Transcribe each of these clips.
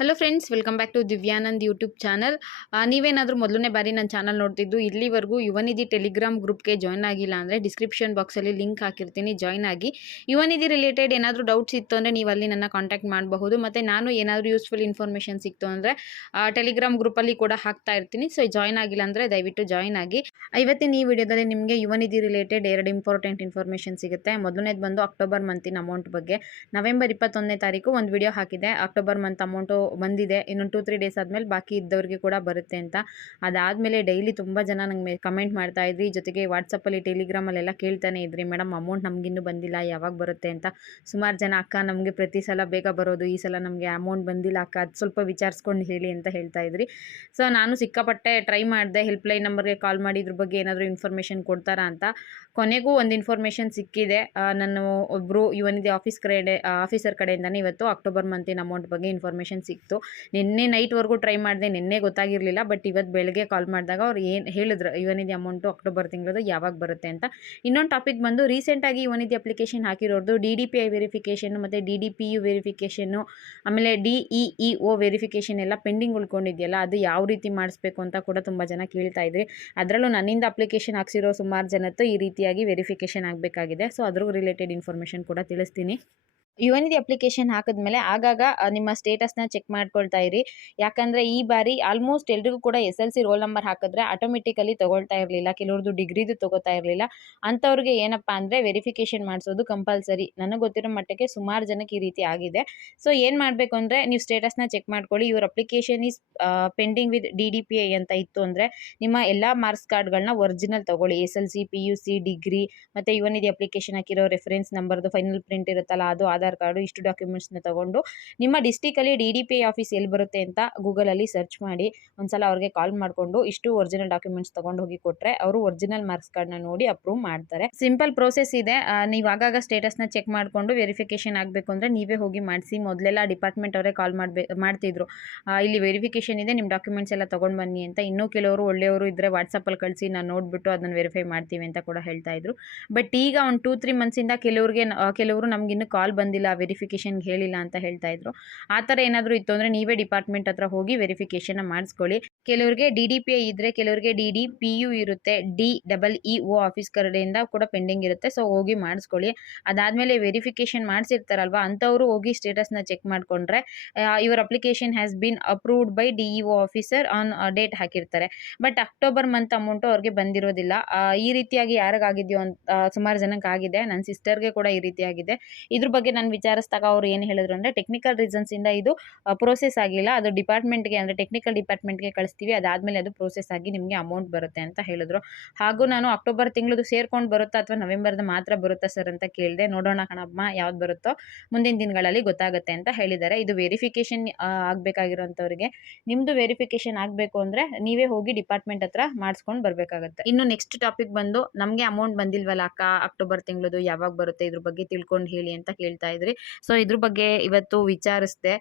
Hello friends, welcome back to Divyanand YouTube channel. ನೀವೇನಾದರೂ ಮೊದಲನೇ ಬಾರಿ ನನ್ನ ಚಾನಲ್ ನೋಡ್ತಿದ್ದು ಇಲ್ಲಿವರೆಗೂ ಯುವನಿಧಿ ಟೆಲಿಗ್ರಾಮ್ ಗ್ರೂಪ್ಗೆ ಜಾಯ್ನ್ ಆಗಿಲ್ಲ ಅಂದರೆ ಡಿಸ್ಕ್ರಿಪ್ಷನ್ ಬಾಕ್ಸಲ್ಲಿ ಲಿಂಕ್ ಹಾಕಿರ್ತೀನಿ, ಜಾಯ್ನ್ ಆಗಿ. ಯುವನಿಧಿ ರಿಲೇಟೆಡ್ ಏನಾದರೂ ಡೌಟ್ಸ್ ಇತ್ತು ಅಂದರೆ ನೀವು ಅಲ್ಲಿ ನನ್ನ ಕಾಂಟ್ಯಾಕ್ಟ್ ಮಾಡಬಹುದು. ಮತ್ತು ನಾನು ಏನಾದರೂ ಯೂಸ್ಫುಲ್ ಇನ್ಫಾರ್ಮೇಷನ್ ಸಿಕ್ತು ಅಂದರೆ ಟೆಲಿಗ್ರಾಮ್ ಗ್ರೂಪಲ್ಲಿ ಕೂಡ ಹಾಕ್ತಾ ಇರ್ತೀನಿ. ಸೊ ಜಾಯ್ನ್ ಆಗಿಲ್ಲ ಅಂದರೆ ದಯವಿಟ್ಟು ಜಾಯ್ನ್ ಆಗಿ. ಇವತ್ತಿನ ಈ ವಿಡಿಯೋದಲ್ಲಿ ನಿಮಗೆ ಯುವನಿಧಿ ರಿಲೇಟೆಡ್ 2 ಇಂಪಾರ್ಟೆಂಟ್ ಇನ್ಫಾರ್ಮೇಷನ್ ಸಿಗುತ್ತೆ. ಮೊದಲನೇದು ಬಂದು ಅಕ್ಟೋಬರ್ ಮಂತಿನ ಅಮೌಂಟ್ ಬಗ್ಗೆ. ನವೆಂಬರ್ 21ನೇ ತಾರೀಕು ಒಂದು ವಿಡಿಯೋ ಹಾಕಿದೆ. ಅಕ್ಟೋಬರ್ ಮಂತ್ ಅಮೌಂಟು ಬಂದಿದೆ, ಇನ್ನೊಂದು 2-3 ಡೇಸ್ ಆದಮೇಲೆ ಬಾಕಿ ಇದ್ದವ್ರಿಗೆ ಕೂಡ ಬರುತ್ತೆ ಅಂತ. ಅದಾದಮೇಲೆ ಡೈಲಿ ತುಂಬ ಜನ ನಂಗೆ ಕಮೆಂಟ್ ಮಾಡ್ತಾ ಇದ್ರಿ, ಜೊತೆಗೆ ವಾಟ್ಸಪ್ಪಲ್ಲಿ ಟೆಲಿಗ್ರಾಮಲ್ಲೆಲ್ಲ ಕೇಳ್ತಾನೆ ಇದ್ರಿ, ಮೇಡಮ್ ಅಮೌಂಟ್ ನಮಗಿನ್ನೂ ಬಂದಿಲ್ಲ, ಯಾವಾಗ ಬರುತ್ತೆ ಅಂತ. ಸುಮಾರು ಜನ ಅಕ್ಕ ನಮಗೆ ಪ್ರತಿ ಸಲ ಬೇಗ ಬರೋದು, ಈ ಸಲ ನಮಗೆ ಅಮೌಂಟ್ ಬಂದಿಲ್ಲ ಅಕ್ಕ, ಅದು ಸ್ವಲ್ಪ ವಿಚಾರಿಸ್ಕೊಂಡು ಹೇಳಿ ಅಂತ ಹೇಳ್ತಾ ಇದ್ರಿ. ಸೊ ನಾನು ಸಿಕ್ಕಾಪಟ್ಟೆ ಟ್ರೈ ಮಾಡಿದೆ, ಹೆಲ್ಪ್ಲೈನ್ ನಂಬರ್ಗೆ ಕಾಲ್ ಮಾಡಿ ಇದ್ರ ಬಗ್ಗೆ ಏನಾದರೂ ಇನ್ಫಾರ್ಮೇಷನ್ ಕೊಡ್ತಾರಾ ಅಂತ. ಕೊನೆಗೂ ಒಂದು ಇನ್ಫಾರ್ಮೇಷನ್ ಸಿಕ್ಕಿದೆ. ನಾನು ಒಬ್ಬರು ಯುವನಿಧಿ ಆಫೀಸರ್ ಕಡೆಯಿಂದನೇ ಇವತ್ತು ಅಕ್ಟೋಬರ್ ಮಂತಿನ ಅಮೌಂಟ್ ಬಗ್ಗೆ ಇನ್ಫಾರ್ಮೇಷನ್ ಸಿಕ್ತು. ನಿನ್ನೆ ನೈಟ್ವರೆಗೂ ಟ್ರೈ ಮಾಡಿದೆ, ನಿನ್ನೆ ಗೊತ್ತಾಗಿರಲಿಲ್ಲ. ಬಟ್ ಇವತ್ತು ಬೆಳಗ್ಗೆ ಕಾಲ್ ಮಾಡಿದಾಗ ಅವ್ರು ಏನು ಹೇಳಿದ್ರು, ಯುವನಿಧಿ ಅಮೌಂಟು ಅಕ್ಟೋಬರ್ ತಿಂಗಳದು ಯಾವಾಗ ಬರುತ್ತೆ ಅಂತ. ಇನ್ನೊಂದು ಟಾಪಿಕ್ ಬಂದು, ರೀಸೆಂಟಾಗಿ ಯುವನಿಧಿ ಅಪ್ಲಿಕೇಶನ್ ಹಾಕಿರೋದು DDPI ವೆರಿಫಿಕೇಷನ್ನು ಮತ್ತು DDPU ವೆರಿಫಿಕೇಷನ್ನು, ಆಮೇಲೆ DEEO ವೆರಿಫಿಕೇಷನ್ ಎಲ್ಲ ಪೆಂಡಿಂಗ್ ಉಳ್ಕೊಂಡಿದೆಯಲ್ಲ, ಅದು ಯಾವ ರೀತಿ ಮಾಡಿಸ್ಬೇಕು ಅಂತ ಕೂಡ ತುಂಬ ಜನ ಕೇಳ್ತಾ ಇದ್ರಿ. ಅದರಲ್ಲೂ ನನ್ನಿಂದ ಅಪ್ಲಿಕೇಶನ್ ಹಾಕ್ಸಿರೋ ಸುಮಾರು ಜನತ್ತು ಈ ರೀತಿಯಾಗಿ ವೆರಿಫಿಕೇಷನ್ ಆಗಬೇಕಾಗಿದೆ. ಸೊ ಅದ್ರ ರಿಲೇಟೆಡ್ ಇನ್ಫಾರ್ಮೇಷನ್ ಕೂಡ ತಿಳಿಸ್ತೀನಿ. ಯುವನಿಧಿ ಅಪ್ಲಿಕೇಶನ್ ಹಾಕಿದ್ಮೇಲೆ ಆಗಾಗ ನಿಮ್ಮ ಸ್ಟೇಟಸ್ನ ಚೆಕ್ ಮಾಡ್ಕೊಳ್ತಾ ಇರಿ. ಯಾಕಂದರೆ ಈ ಬಾರಿ ಆಲ್ಮೋಸ್ಟ್ ಎಲ್ರಿಗೂ ಕೂಡ SLC ರೋಲ್ ನಂಬರ್ ಹಾಕಿದ್ರೆ ಆಟೋಮೆಟಿಕಲಿ ತೊಗೊಳ್ತಾ ಇರಲಿಲ್ಲ, ಕೆಲವ್ರದ್ದು ಡಿಗ್ರಿದು ತೊಗೋತಾ ಇರಲಿಲ್ಲ. ಅಂಥವ್ರಿಗೆ ಏನಪ್ಪ ಅಂದರೆ ವೆರಿಫಿಕೇಷನ್ ಮಾಡಿಸೋದು ಕಂಪಲ್ಸರಿ. ನನಗೆ ಗೊತ್ತಿರೋ ಮಟ್ಟಕ್ಕೆ ಸುಮಾರು ಜನಕ್ಕೆ ಈ ರೀತಿ ಆಗಿದೆ. ಸೊ ಏನು ಮಾಡಬೇಕು ಅಂದರೆ, ನೀವು ಸ್ಟೇಟಸ್ನ ಚೆಕ್ ಮಾಡ್ಕೊಳ್ಳಿ. Your application is pending with DDPI ಅಂತ ಇತ್ತು ಅಂದರೆ ನಿಮ್ಮ ಎಲ್ಲ ಮಾರ್ಕ್ಸ್ ಕಾರ್ಡ್ಗಳನ್ನ ಒರಿಜಿನಲ್ ತೊಗೊಳ್ಳಿ. SLC, PUC, ಡಿಗ್ರಿ ಮತ್ತು ಯುವನಿಧಿ ಅಪ್ಲಿಕೇಶನ್ ಹಾಕಿರೋ ರೆಫರೆನ್ಸ್ ನಂಬರ್ದು ಫೈನಲ್ ಪ್ರಿಂಟ್ ಇರುತ್ತಲ್ಲ, ಅದು ಆಧಾರ್ ಕಾರ್ಡು, ಇಷ್ಟು ಡಾಕ್ಯುಮೆಂಟ್ಸ್ನ ತಗೊಂಡು ನಿಮ್ಮ ಡಿಸ್ಟಿಕಲ್ಲಿ DDPI ಆಫೀಸ್ ಎಲ್ಲಿ ಬರುತ್ತೆ ಅಂತ ಗೂಗಲಲ್ಲಿ ಸರ್ಚ್ ಮಾಡಿ ಒಂದ್ಸಲ ಅವ್ರಿಗೆ ಕಾಲ್ ಮಾಡಿಕೊಂಡು ಇಷ್ಟು ಒರಿಜಿನಲ್ ಡಾಕ್ಯುಮೆಂಟ್ಸ್ ತೊಗೊಂಡು ಹೋಗಿ ಕೊಟ್ಟರೆ ಅವರು ಒರಿಜಿನಲ್ ಮಾರ್ಕ್ಸ್ ಕಾರ್ಡ್ನ ನೋಡಿ ಅಪ್ರೂವ್ ಮಾಡ್ತಾರೆ. ಸಿಂಪಲ್ ಪ್ರೋಸೆಸ್ ಇದೆ. ನೀವು ಆಗಾಗ ಸ್ಟೇಟಸ್ನ ಚೆಕ್ ಮಾಡಿಕೊಂಡು ವೆರಿಫಿಕೇಷನ್ ಆಗಬೇಕು ಅಂದರೆ ನೀವೇ ಹೋಗಿ ಮಾಡಿಸಿ. ಮೊದಲೆಲ್ಲ ಡಿಪಾರ್ಟ್ಮೆಂಟ್ ಅವರೇ ಕಾಲ್ ಮಾಡ್ತಿದ್ರು, ಇಲ್ಲಿ ವೆರಿಫಿಕೇಷನ್ ಇದೆ, ನಿಮ್ಮ ಡಾಕ್ಯುಮೆಂಟ್ಸ್ ಎಲ್ಲ ತೊಗೊಂಡು ಬನ್ನಿ ಅಂತ. ಇನ್ನೂ ಕೆಲವರು ಒಳ್ಳೆಯವರು ಇದ್ದರೆ ವಾಟ್ಸಪ್ಪಲ್ಲಿ ಕಳಿಸಿ, ನಾನು ನೋಡಿಬಿಟ್ಟು ಅದನ್ನು ವೆರಿಫೈ ಮಾಡ್ತೀವಿ ಅಂತ ಕೂಡ ಹೇಳ್ತಾ ಇದ್ರು. ಬಟ್ ಈಗ ಒಂದು 2-3 ಮಂತ್ಸಿಂದ ಕೆಲವರು ನಮಗಿನ್ನೂ ಕಾಲ್ ಬಂದಿಲ್ಲ, ವೆರಿಫಿಕೇಷನ್ಗೆ ಹೇಳಿಲ್ಲ ಅಂತ ಹೇಳ್ತಾ ಇದ್ರು. ಆ ಥರ ಏನಾದರೂ ಇತ್ತು ಅಂದರೆ ನೀವೇ ಡಿಪಾರ್ಟ್ಮೆಂಟ್ ಹತ್ರ ಹೋಗಿ ವೆರಿಫಿಕೇಷನ್ನ ಮಾಡಿಸ್ಕೊಳ್ಳಿ. ಕೆಲವರಿಗೆ DDPI ಇದ್ದರೆ ಕೆಲವರಿಗೆ DDPU ಇರುತ್ತೆ, DEEO ಆಫೀಸ್ ಕಡೆಯಿಂದ ಕೂಡ ಪೆಂಡಿಂಗ್ ಇರುತ್ತೆ. ಸೊ ಹೋಗಿ ಮಾಡಿಸ್ಕೊಳ್ಳಿ. ಅದಾದಮೇಲೆ ವೆರಿಫಿಕೇಷನ್ ಮಾಡಿಸಿರ್ತಾರಲ್ವ ಅಂಥವರು ಹೋಗಿ ಸ್ಟೇಟಸ್ನ ಚೆಕ್ ಮಾಡಿಕೊಂಡ್ರೆ your application has been approved by DEO officer on date ಹಾಕಿರ್ತಾರೆ. ಬಟ್ ಅಕ್ಟೋಬರ್ ಮಂತ್ ಅಮೌಂಟು ಅವ್ರಿಗೆ ಬಂದಿರೋದಿಲ್ಲ. ಈ ರೀತಿಯಾಗಿ ಯಾರಿಗಾಗಿದೆಯೋ ಅಂತ ಸುಮಾರು ಜನಕ್ಕೆ ಆಗಿದೆ. ನನ್ನ ಸಿಸ್ಟರ್ಗೆ ಕೂಡ ಈ ರೀತಿ ಆಗಿದೆ. ಇದ್ರ ಬಗ್ಗೆ ನಾನು ವಿಚಾರಿಸಿದಾಗ ಅವರು ಏನು ಹೇಳಿದ್ರು ಅಂದರೆ, ಟೆಕ್ನಿಕಲ್ ರೀಸನ್ಸಿಂದ ಇದು ಪ್ರೋಸೆಸ್ ಆಗಿಲ್ಲ, ಅದು ಡಿಪಾರ್ಟ್ಮೆಂಟ್ಗೆ ಅಂದರೆ ಟೆಕ್ನಿಕಲ್ ಡಿಪಾರ್ಟ್ಮೆಂಟ್ಗೆ ಕಳಿಸ್ತೀವಿ, ಅದಾದಮೇಲೆ ಅದು ಪ್ರೋಸೆಸ್ ಆಗಿ ನಿಮಗೆ ಅಮೌಂಟ್ ಬರುತ್ತೆ ಅಂತ ಹೇಳಿದ್ರು. ಹಾಗೂ ನಾನು ಅಕ್ಟೋಬರ್ ತಿಂಗಳದು ಸೇರ್ಕೊಂಡು ಬರುತ್ತಾ ಅಥವಾ ನವೆಂಬರ್ದು ಮಾತ್ರ ಬರುತ್ತಾ ಸರ್ ಅಂತ ಕೇಳಿದೆ. ನೋಡೋಣ ಕಣಮ್ಮ, ಯಾವ್ದು ಬರುತ್ತೋ ಮುಂದಿನ ದಿನಗಳಲ್ಲಿ ಗೊತ್ತಾಗುತ್ತೆ ಅಂತ ಹೇಳಿದ್ದಾರೆ. ಇದು ವೆರಿಫಿಕೇಷನ್ ಆಗಬೇಕಾಗಿರೋಂಥವ್ರಿಗೆ. ನಿಮ್ಮದು ವೆರಿಫಿಕೇಷನ್ ಆಗಬೇಕು ಅಂದರೆ ನೀವೇ ಹೋಗಿ ಡಿಪಾರ್ಟ್ಮೆಂಟ್ ಹತ್ರ ಮಾಡಿಸ್ಕೊಂಡು ಬರಬೇಕಾಗತ್ತೆ. ಇನ್ನು ನೆಕ್ಸ್ಟ್ ಟಾಪಿಕ್ ಬಂದು, ನಮಗೆ ಅಮೌಂಟ್ ಬಂದಿಲ್ವಲ್ಲ ಅಕ್ಕ, ಅಕ್ಟೋಬರ್ ತಿಂಗಳದು ಯಾವಾಗ ಬರುತ್ತೆ, ಇದ್ರ ಬಗ್ಗೆ ತಿಳ್ಕೊಂಡು ಹೇಳಿ ಅಂತ ಕೇಳ್ತಾ ಇದ್ರಿ. ಸೊ ಇದ್ರ ಬಗ್ಗೆ ಇವತ್ತು ವಿಚಾರಿಸಿದೆ.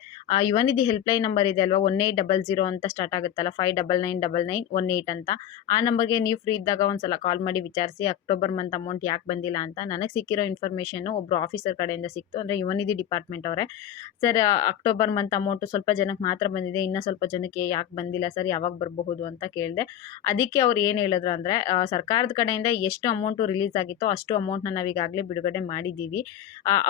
ಯುವನಿಧಿ ಹೆಲ್ಪ್ಲೈನ್ ನಂಬರ್ ಇದೆ ಅಲ್ವಾ, 1800 ಅಂತ ಸ್ಟಾರ್ಟ್ ಆಗುತ್ತಲ್ಲ, 599918 ಅಂತ. ಆ ನಂಬರ್ಗೆ ನೀವು ಫ್ರೀ ಇದ್ದಾಗ ಒಂದ್ಸಲ ಕಾಲ್ ಮಾಡಿ ವಿಚಾರಿಸಿ, ಅಕ್ಟೋಬರ್ ಮಂತ್ ಅಮೌಂಟ್ ಯಾಕೆ ಬಂದಿಲ್ಲ ಅಂತ. ನನಗೆ ಸಿಕ್ಕಿರೋ ಇನ್ಫಾರ್ಮೇಷನ್ನು ಒಬ್ಬರು ಆಫೀಸರ್ ಕಡೆಯಿಂದ ಸಿಕ್ತು, ಅಂದರೆ ಯುವನಿಧಿ ಡಿಪಾರ್ಟ್ಮೆಂಟ್ ಅವರೇ. ಸರ್, ಅಕ್ಟೋಬರ್ ಮಂತ್ ಅಮೌಂಟು ಸ್ವಲ್ಪ ಜನಕ್ಕೆ ಮಾತ್ರ ಬಂದಿದೆ, ಇನ್ನೂ ಸ್ವಲ್ಪ ಜನಕ್ಕೆ ಯಾಕೆ ಬಂದಿಲ್ಲ ಸರ್, ಯಾವಾಗ ಬರಬಹುದು ಅಂತ ಕೇಳಿದೆ. ಅದಕ್ಕೆ ಅವ್ರು ಏನು ಹೇಳಿದ್ರು ಅಂದರೆ, ಸರ್ಕಾರದ ಕಡೆಯಿಂದ ಎಷ್ಟು ಅಮೌಂಟು ರಿಲೀಸ್ ಆಗಿತ್ತೋ ಅಷ್ಟು ಅಮೌಂಟ್ನ ನಾವೀಗಾಗಲೇ ಬಿಡುಗಡೆ ಮಾಡಿದ್ದೀವಿ.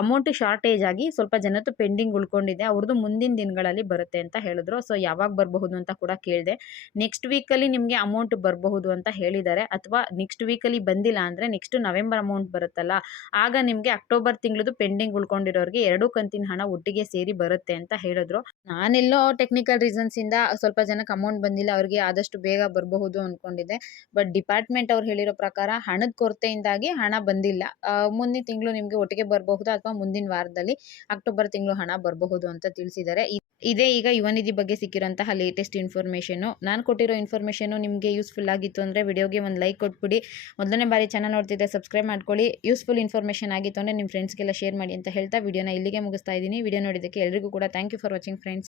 ಅಮೌಂಟ್ ಶಾರ್ಟೇಜ್ ಆಗಿ ಸ್ವಲ್ಪ ಜನತ್ತು ಪೆಂಡಿಂಗ್ ಉಳ್ಕೊಂಡಿದೆ, ಅವ್ರದ್ದು ಮುಂದಿನ ದಿನಗಳಲ್ಲಿ ಬರುತ್ತೆ ಅಂತ ಹೇಳಿದ್ರು. ಸೊ ಯಾವಾಗ ಬರಬಹುದು ಅಂತ ಕೂಡ ಕೇಳಿದೆ. ನೆಕ್ಸ್ಟ್ ವೀಕಲ್ಲಿ ನಿಮಗೆ ಅಮೌಂಟ್ ಬರಬಹುದು ಅಂತ ಹೇಳಿದ್ದಾರೆ. ಅಥವಾ ನೆಕ್ಸ್ಟ್ ವೀಕಲ್ಲಿ ಬಂದಿಲ್ಲ ಅಂದರೆ ನೆಕ್ಸ್ಟ್ ನವೆಂಬರ್ ಅಮೌಂಟ್ ಬರುತ್ತಲ್ಲ, ಆಗ ನಿಮಗೆ ಅಕ್ಟೋಬರ್ ತಿಂಗಳದು ಪೆಂಡಿಂಗ್ ಉಳ್ಕೊಂಡಿರೋರಿಗೆ 2 ಕಂತಿನ ಹಣ ಒಟ್ಟಿಗೆ ಸೇರಿ ಬರುತ್ತೆ ಅಂತ ಹೇಳಿದ್ರು. ನಾನೆಲ್ಲೋ ಟೆಕ್ನಿಕಲ್ ರೀಸನ್ಸಿಂದ ಸ್ವಲ್ಪ ಜನಕ್ಕೆ ಅಮೌಂಟ್ ಬಂದಿಲ್ಲ, ಅವ್ರಿಗೆ ಆದಷ್ಟು ಬೇಗ ಬರಬಹುದು ಅಂದ್ಕೊಂಡಿದ್ದೆ. ಬಟ್ ಡಿಪಾರ್ಟ್ಮೆಂಟ್ ಅವ್ರು ಹೇಳಿರೋ ಪ್ರಕಾರ ಹಣದ ಕೊರತೆಯಿಂದಾಗಿ ಹಣ ಬಂದಿಲ್ಲ. ಮುಂದಿನ ತಿಂಗಳು ನಿಮಗೆ ಒಟ್ಟಿಗೆ ಬರಬಹುದು ಅಥವಾ ಮುಂದಿನ ವಾರದಲ್ಲಿ ಅಕ್ಟೋಬರ್ ತಿಂಗಳು ಹಣ ಬರಬಹುದು ಅಂತ ತಿಳಿಸಿದ್ದಾರೆ. ಇದೇ ಈಗ ಯುವನಿಧಿ ಬಗ್ಗೆ ಸಿಕ್ಕಿರೋಂತಹ ಲೇಟೆಸ್ಟ್ ಇನ್ಫಾರ್ಮೇಷನು. ನಾನು ಕೊಟ್ಟಿರೋ ಇನ್ಫಾರ್ಮೇಷನು ನಿಮಗೆ ಯೂಸ್ಫುಲ್ ಆಗಿತ್ತು ಅಂದರೆ ವಿಡಿಯೋಗೆ ಒಂದು ಲೈಕ್ ಕೊಟ್ಬಿಡಿ. ಮೊದಲನೇ ಬಾರಿ ಚಾನಲ್ ನೋಡ್ತಿದ್ದೆ ಸಬ್ಸ್ಕ್ರೈಬ್ ಮಾಡ್ಕೊಳ್ಳಿ. ಯೂಸ್ಫುಲ್ ಇನ್ಫಾರ್ಮೇಷನ್ ಆಗಿತ್ತು ಅಂದರೆ ನಿಮ್ಮ ಫ್ರೆಂಡ್ಸ್ಗೆಲ್ಲ ಶೇರ್ ಮಾಡಿ ಅಂತ ಹೇಳ್ತಾ ವಿಡಿಯೋನ ಇಲ್ಲಿಗೆ ಮುಗಿಸ್ತಾ ಇದ್ದೀನಿ. ವಿಡಿಯೋ ನೋಡಿದ್ದಕ್ಕೆ ಎಲ್ರಿಗೂ ಕೂಡ thank you for watching friends.